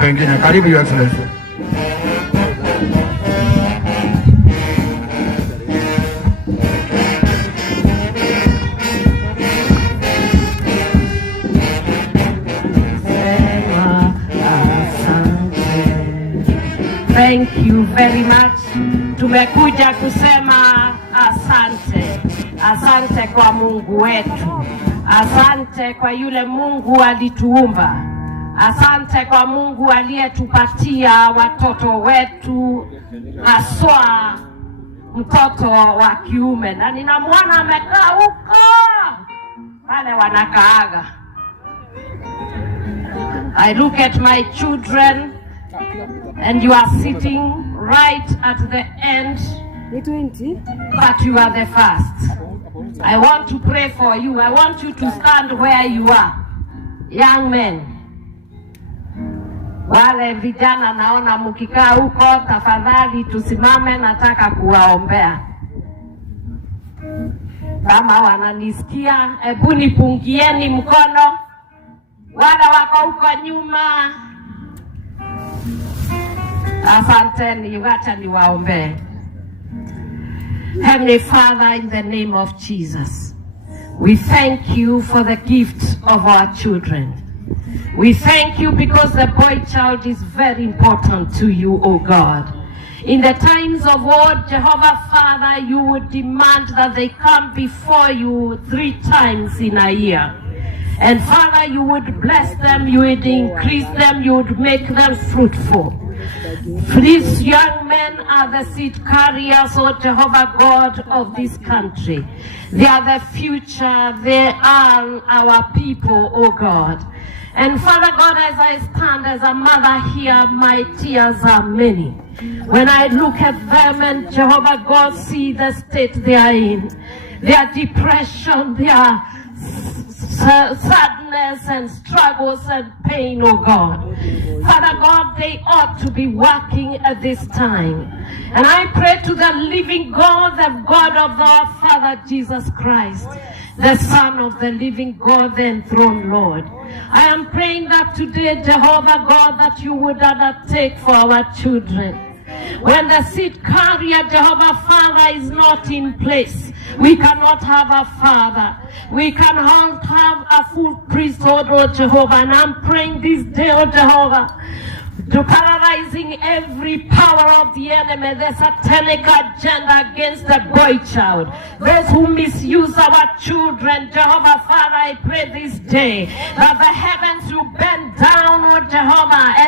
pengine. Karibu Your Excellency. Thank you very much. Tumekuja kusema asante. Asante kwa Mungu wetu. Asante kwa yule Mungu alituumba. Asante kwa Mungu aliyetupatia watoto wetu, haswa mtoto wa kiume. Na ninamwona amekaa huko wale wanakaaga. I look at my children and you are sitting right at the end, but you are the first. I want to pray for you. I want you to stand where you are. Young men, wale vijana naona mkikaa huko, tafadhali tusimame, nataka kuwaombea. Kama wananisikia, hebu nipungieni mkono. Wale wako huko nyuma, asanteni, wacha niwaombee. Heavenly Father, in the name of Jesus, we thank you for the gift of our children. We thank you because the boy child is very important to you, O God. In the times of old, Jehovah Father, you would demand that they come before you 3 times in a year. And Father, you would bless them, you would increase them, you would make them fruitful. These young men are the seed carriers, O Jehovah God, of this country. They are the future, they are our people, O God. And Father God, as I stand as a mother here, my tears are many. When I look at them and Jehovah God, see the state they are in, their depression, their sadness and struggles and pain, oh God. Father God, they ought to be working at this time. And I pray to the living God, the God of our Father Jesus Christ, the Son of the living God, the enthroned Lord. I am praying that today, Jehovah God, that you would undertake for our children. When the seed carrier, Jehovah Father, is not in place, we cannot have a father. We cannot have a full priesthood, oh Jehovah. And I'm praying this day, oh Jehovah, to paralyzing every power of the enemy, the satanic agenda against the boy child. Those who misuse our children, Jehovah Father, I pray this day that the heavens will bend down, oh Jehovah,